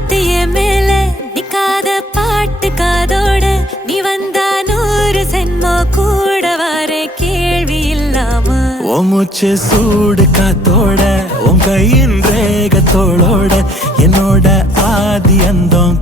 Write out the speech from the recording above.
காத்திய மேல நிக்காத பாட்டு காதோட நீ வந்தா 100 சென்மோ கூட வர கேள்வி இல்லாம மூச்சு சூடு காத்தோட உன் கையின் ரேகத்தோளோட என்னோட ஆதி அந்தம்